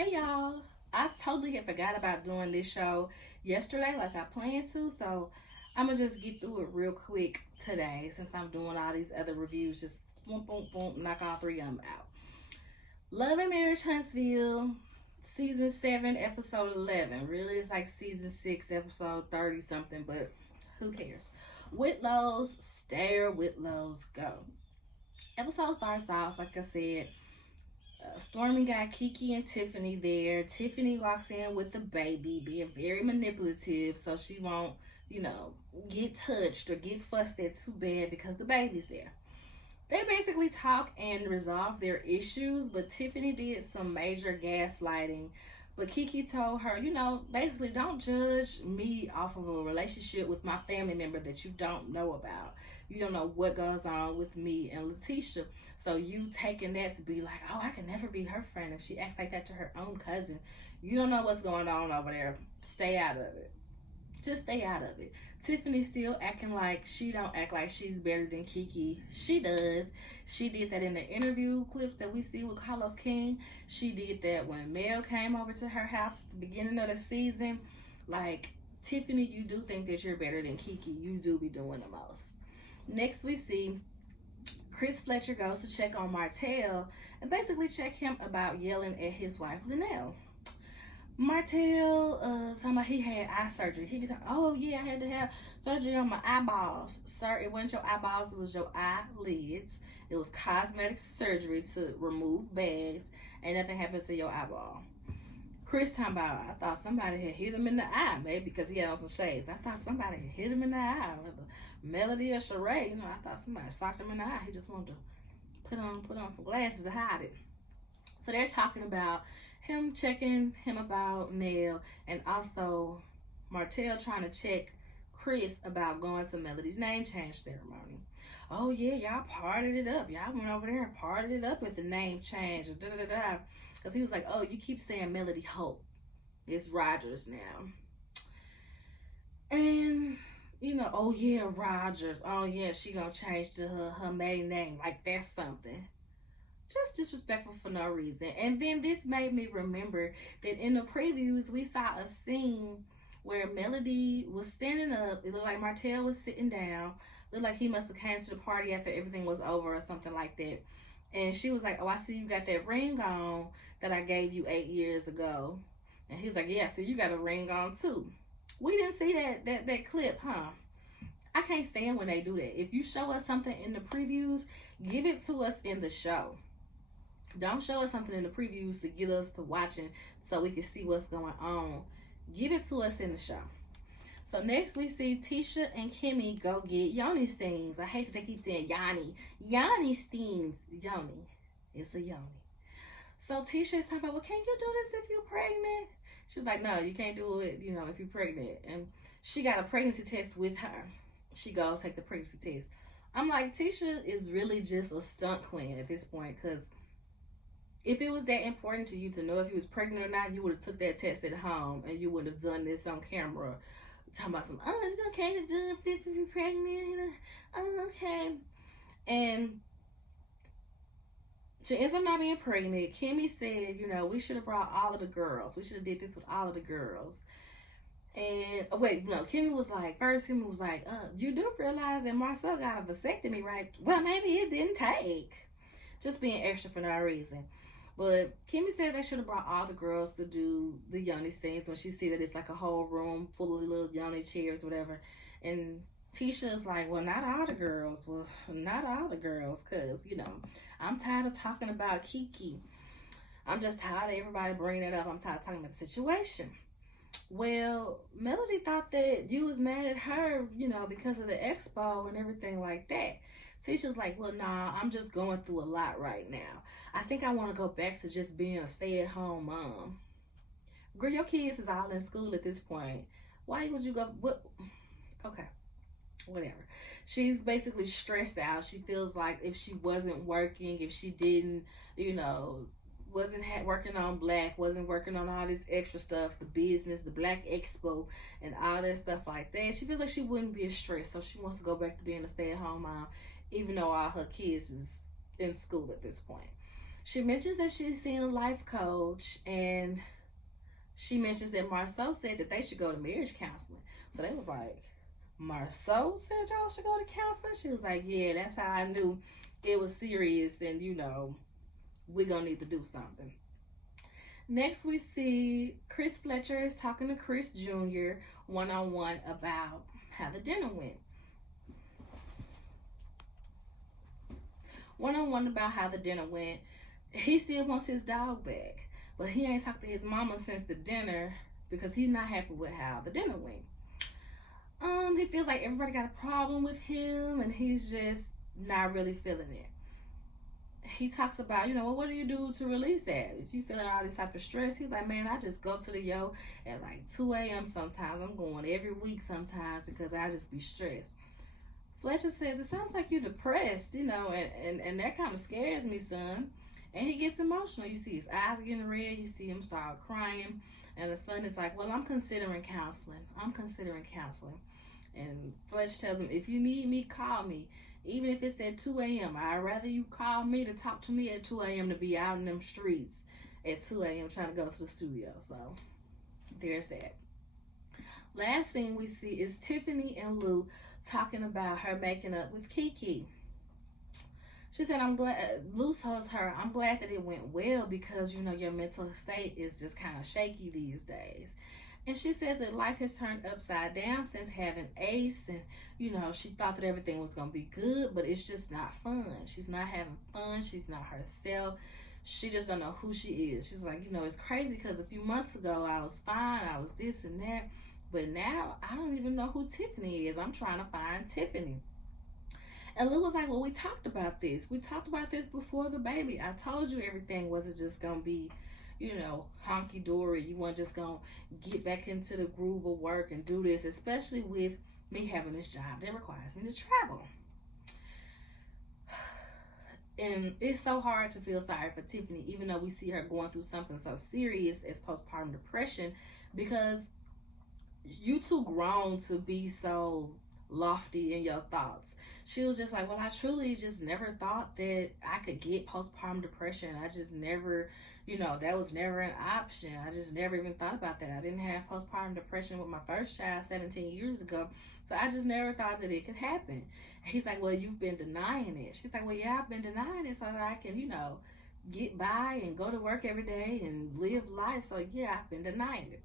Hey y'all, I totally had forgot about doing this show yesterday like I planned to, so I'm gonna just get through it real quick today since I'm doing all these other reviews. Just boom, boom, boom, knock all three of them out. Love and Marriage Huntsville, season 7, episode 11. Really, it's like season 6, episode 30 something, but who cares? Whitlows, stare, Whitlows, go. Episode starts off, like I said, Stormy got Kiki and Tiffany there. Tiffany walks in with the baby, being very manipulative, so she won't, you know, get touched or get fussed at too bad because the baby's there. They basically talk and resolve their issues, but Tiffany did some major gaslighting. But Kiki told her, basically don't judge me off of a relationship with my family member that you don't know about. You don't know what goes on with me and Letitia. So you taking that to be like, oh, I can never be her friend if she acts like that to her own cousin. You don't know what's going on over there. Stay out of it. Just stay out of it. Tiffany still acting like she don't act like she's better than Kiki. She does. She did that in the interview clips that we see with Carlos King. She did that when Mel came over to her house at the beginning of the season. Like, Tiffany, you do think that you're better than Kiki. You do be doing the most. Next we see Chris Fletcher goes to check on Martell and basically check him about yelling at his wife, Linnell. Martell, talking about he had eye surgery. He was like, oh yeah, I had to have surgery on my eyeballs. Sir, it wasn't your eyeballs, it was your eyelids. It was cosmetic surgery to remove bags, and nothing happens to your eyeball. Chris talking about, I thought somebody had hit him in the eye, maybe because he had on some shades. I thought somebody had hit him in the eye. Melody or Sheree, I thought somebody socked him in the eye. He just wanted to put on some glasses to hide it. So they're talking about him checking him about Nell, and also Martell trying to check Chris about going to Melody's name change ceremony. Oh yeah, y'all partied it up. Y'all went over there and partied it up with the name change. Because he was like, oh, you keep saying Melody Hope. It's Rogers now. And oh yeah, Rogers. Oh yeah, she gonna change to her maiden name. Like that's something. Just disrespectful for no reason. And then this made me remember that in the previews we saw a scene where Melody was standing up. It looked like Martell was sitting down. It looked like he must have came to the party after everything was over or something like that. And she was like, oh, I see you got that ring on that I gave you 8 years ago. And he was like, yeah, I see you got a ring on too. We didn't see that clip, huh? I can't stand when they do that. If you show us something in the previews, give it to us in the show. Don't show us something in the previews to get us to watching so we can see what's going on. Give it to us in the show. So next we see Tisha and Kimmy go get Yoni steams. I hate that they keep saying Yanni. Yanni steams. Yoni. It's a Yoni. So Tisha is talking about, well, can you do this if you're pregnant? She was like, no, you can't do it, if you're pregnant. And she got a pregnancy test with her. She goes take the pregnancy test. I'm like, Tisha is really just a stunt queen at this point, because if it was that important to you to know if you was pregnant or not, you would have took that test at home and you would have done this on camera. Talking about is it okay to do it if you're pregnant? Oh, okay. And she ends up not being pregnant. Kimmy said, we should have brought all of the girls. We should have did this with all of the girls. And Kimmy was like, you do realize that Marcel got a vasectomy, right? Well, maybe it didn't take. Just being extra for no reason. But Kimmy said they should have brought all the girls to do the Yoni things when she see that it's like a whole room full of little Yoni chairs, whatever. And Tisha's like, well, not all the girls. Well, not all the girls, because, I'm tired of talking about Kiki. I'm just tired of everybody bringing it up. I'm tired of talking about the situation. Well, Melody thought that you was mad at her, because of the expo and everything like that. Tisha's like, well, nah, I'm just going through a lot right now. I think I want to go back to just being a stay-at-home mom. Girl, your kids is all in school at this point. Why would you go? What? Okay, whatever. She's basically stressed out. She feels like if she wasn't working, if she didn't, wasn't working on Black, wasn't working on all this extra stuff, the business, the Black Expo, and all that stuff like that, she feels like she wouldn't be as stressed. So she wants to go back to being a stay-at-home mom, even though all her kids is in school at this point. She mentions that she's seeing a life coach, and she mentions that Marceau said that they should go to marriage counseling. So they was like, Marceau said y'all should go to counseling? She was like, yeah, that's how I knew it was serious, and we're gonna need to do something. Next, we see Chris Fletcher is talking to Chris Jr. one-on-one about how the dinner went. One-on-one about how the dinner went. He still wants his dog back, but he ain't talked to his mama since the dinner because he's not happy with how the dinner went. He feels like everybody got a problem with him, and he's just not really feeling it. He talks about, well, what do you do to release that? If you feeling all this type of stress, he's like, man, I just go to the yo at like 2 a.m. sometimes. I'm going every week sometimes because I just be stressed. Fletcher says, it sounds like you're depressed, and that kind of scares me, son. And he gets emotional. You see his eyes getting red. You see him start crying. And the son is like, well, I'm considering counseling. And Fletcher tells him, if you need me, call me. Even if it's at 2 a.m., I'd rather you call me to talk to me at 2 a.m. to be out in them streets at 2 a.m. trying to go to the studio. So there's that. Last thing we see is Tiffany and Lou talking about her making up with Kiki. She said, Lou tells her, I'm glad that it went well because, your mental state is just kind of shaky these days. And she said that life has turned upside down since having Ace, and she thought that everything was going to be good, but it's just not fun. She's not having fun. She's not herself. She just don't know who she is. She's like, it's crazy because a few months ago I was fine. I was this and that. But now I don't even know who Tiffany is. I'm trying to find Tiffany. And Lou was like, well, we talked about this. We talked about this before the baby. I told you everything wasn't just going to be honky-dory. You weren't just going to get back into the groove of work and do this, especially with me having this job that requires me to travel. And it's so hard to feel sorry for Tiffany, even though we see her going through something so serious as postpartum depression, because you too grown to be so lofty in your thoughts. She was just like, well, I truly just never thought that I could get postpartum depression. I just never, that was never an option. I just never even thought about that. I didn't have postpartum depression with my first child 17 years ago. So I just never thought that it could happen. He's like, well, you've been denying it. She's like, well, yeah, I've been denying it so that I can, get by and go to work every day and live life. So yeah, I've been denying it.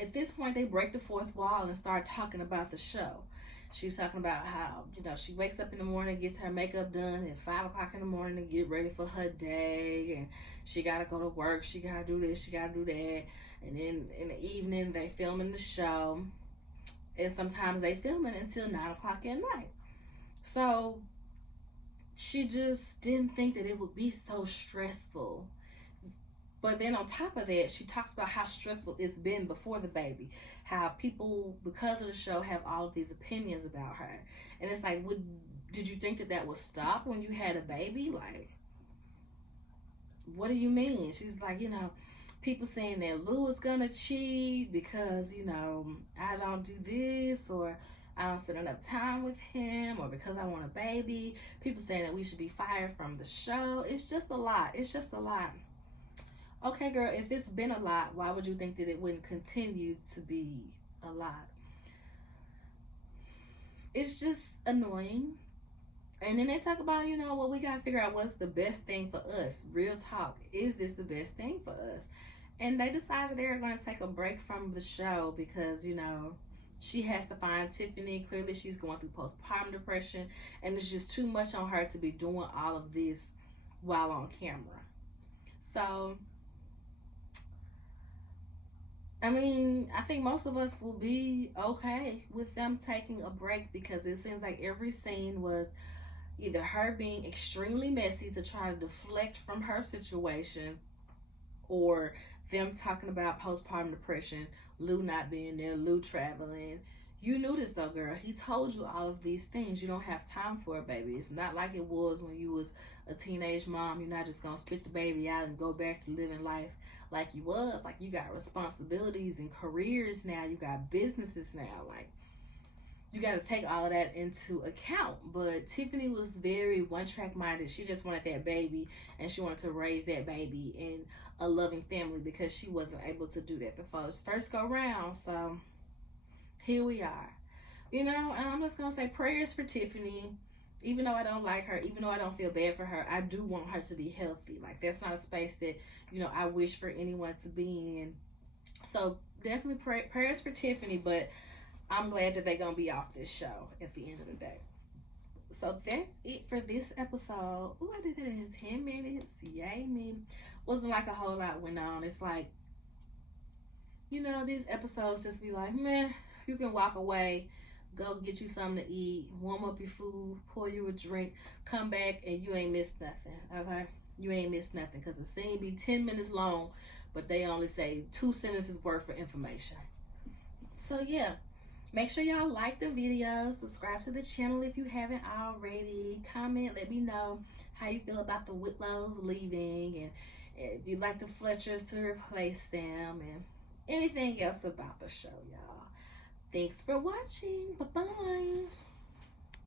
At this point, they break the fourth wall and start talking about the show. She's talking about how, she wakes up in the morning, gets her makeup done at 5 o'clock in the morning to get ready for her day. And she got to go to work. She got to do this. She got to do that. And then in the evening, they filming the show. And sometimes they film it until 9 o'clock at night. So she just didn't think that it would be so stressful. But then on top of that, she talks about how stressful it's been before the baby. How people, because of the show, have all of these opinions about her. And it's like, did you think that would stop when you had a baby? Like, what do you mean? She's like, people saying that Lou is going to cheat because, I don't do this, or I don't spend enough time with him, or because I want a baby. People saying that we should be fired from the show. It's just a lot. Okay, girl, if it's been a lot, why would you think that it wouldn't continue to be a lot? It's just annoying. And then they talk about, well, we got to figure out what's the best thing for us. Real talk. Is this the best thing for us? And they decided they're going to take a break from the show because, she has to find Tiffany. Clearly, she's going through postpartum depression. And it's just too much on her to be doing all of this while on camera. So I think most of us will be okay with them taking a break because it seems like every scene was either her being extremely messy to try to deflect from her situation, or them talking about postpartum depression, Lou not being there, Lou traveling. You knew this though, girl. He told you all of these things. You don't have time for a baby. It's not like it was when you was a teenage mom. You're not just going to spit the baby out and go back to living life like you was. Like, you got responsibilities and careers now. You got businesses now. Like, you got to take all of that into account. But Tiffany was very one track minded. She just wanted that baby, and she wanted to raise that baby in a loving family because she wasn't able to do that the first go round. So here we are, and I'm just gonna say prayers for Tiffany. Even though I don't like her, even though I don't feel bad for her, I do want her to be healthy. Like, that's not a space that I wish for anyone to be in. So definitely prayers for Tiffany, but I'm glad that they're gonna be off this show at the end of the day. So that's it for this episode. Oh, I did that in 10 minutes. Yay me. Wasn't like a whole lot went on. It's like, these episodes just be like, man, you can walk away, go get you something to eat, warm up your food, pour you a drink, come back, and you ain't missed nothing, okay? You ain't missed nothing, because the scene be 10 minutes long, but they only say 2 sentences worth of information. So, yeah. Make sure y'all like the video, subscribe to the channel if you haven't already, comment, let me know how you feel about the Whitlows leaving, and if you'd like the Fletchers to replace them, and anything else about the show, y'all. Thanks for watching. Bye-bye.